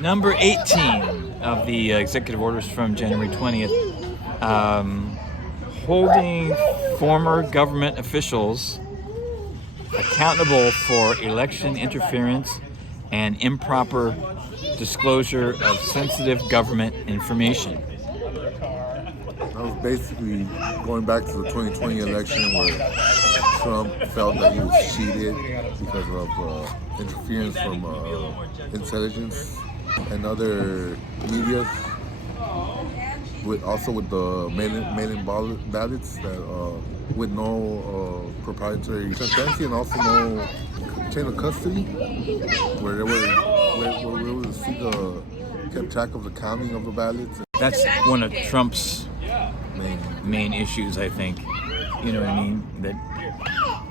Number 18 of the executive orders from January 20th, holding former government officials accountable for election interference and improper disclosure of sensitive government information. That was basically going back to the 2020 election where Trump felt that he was cheated because of interference from intelligence and other media, with the mail-in ballots that with no proprietary transparency and also no chain of custody, where we would see kept track of the counting of the ballots. That's one of Trump's main issues, I think. You know what I mean? That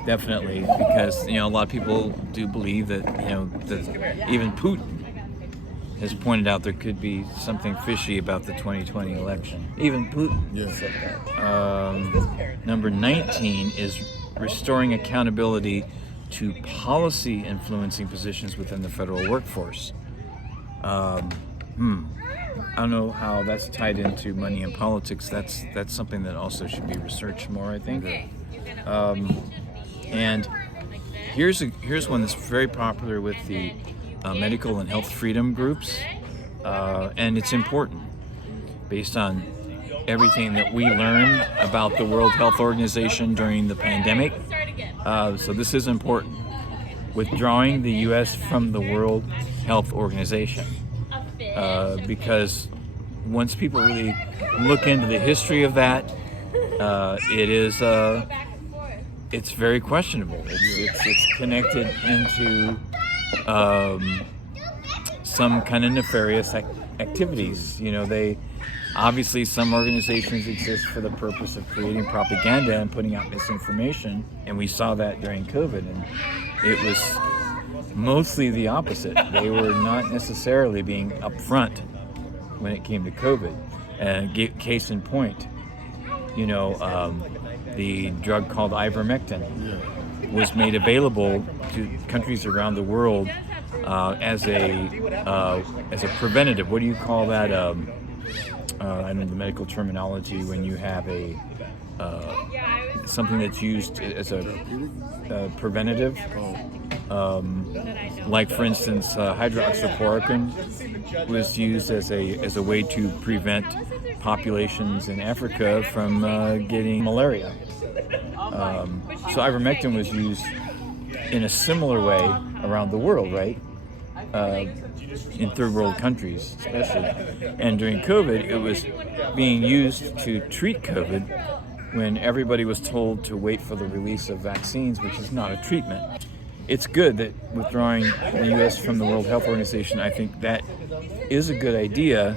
definitely, because a lot of people do believe that that even Putin has pointed out there could be something fishy about the 2020 election. Even Putin said that. Number 19 is restoring accountability to policy influencing positions within the federal workforce. I don't know how that's tied into money and politics. That's something that also should be researched more, I think. And here's one that's very popular with the medical and health freedom groups, and it's important based on everything that we learned about the World Health Organization during the pandemic. So this is important. Withdrawing the U.S. from the World Health Organization. Because once people really look into the history of that, it's very questionable. It's connected into some kind of nefarious activities. They obviously, some organizations exist for the purpose of creating propaganda and putting out misinformation, and we saw that during COVID, and it was mostly the opposite. They were not necessarily being upfront when it came to COVID. And case in point, the drug called ivermectin was made available to countries around the world as a preventative. What do you call that? I don't know the medical terminology when you have something that's used as a preventative. Like for instance, hydroxychloroquine was used as a way to prevent populations in Africa from getting malaria. So ivermectin was used in a similar way around the world, right? In third world countries especially. And during COVID, it was being used to treat COVID when everybody was told to wait for the release of vaccines, which is not a treatment. It's good that withdrawing the U.S. from the World Health Organization, I think that is a good idea,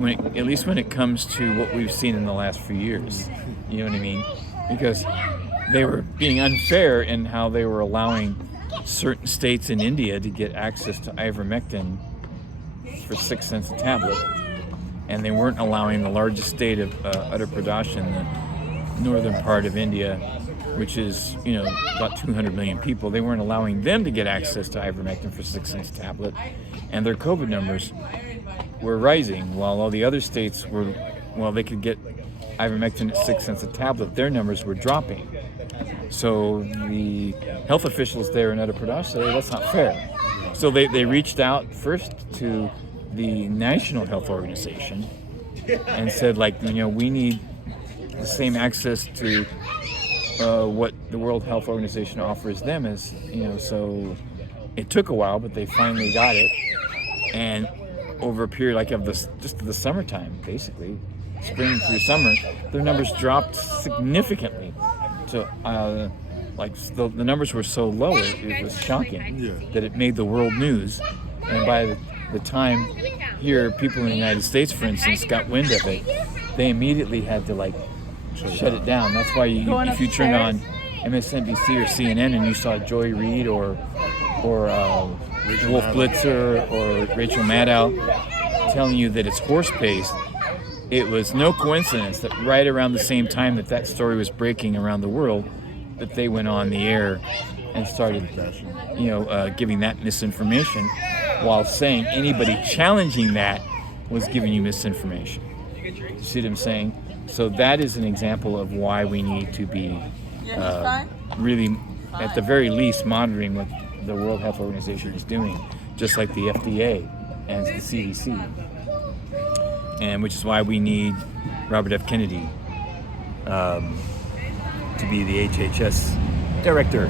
at least when it comes to what we've seen in the last few years. You know what I mean? Because they were being unfair in how they were allowing certain states in India to get access to ivermectin for 6 cents a tablet, and they weren't allowing the largest state of Uttar Pradesh in the northern part of India, which is about 200 million people. They weren't allowing them to get access to ivermectin for 6 cents a tablet, and their COVID numbers were rising, while all the other states they could get ivermectin at 6 cents a tablet, their numbers were dropping. So the health officials there in Uttar Pradesh said, that's not fair. So they reached out first to the National Health Organization and said, we need the same access to what the World Health Organization offers them. So it took a while, but they finally got it. And over a period of the summertime, basically, spring through summer, their numbers dropped significantly. To the numbers were so low, it was shocking that it made the world news. And by the time here, people in the United States, for instance, got wind of it, they immediately had to shut it down. That's why if you turn on MSNBC or CNN and you saw Joy Reid or Wolf Blitzer or Rachel Maddow telling you that it's horse-paced, it was no coincidence that right around the same time that story was breaking around the world, that they went on the air and started, giving that misinformation. while saying anybody challenging that was giving you misinformation. You see what I'm saying? So that is an example of why we need to be really, at the very least, monitoring what the World Health Organization is doing, just like the FDA and the CDC. And which is why we need Robert F. Kennedy to be the HHS director.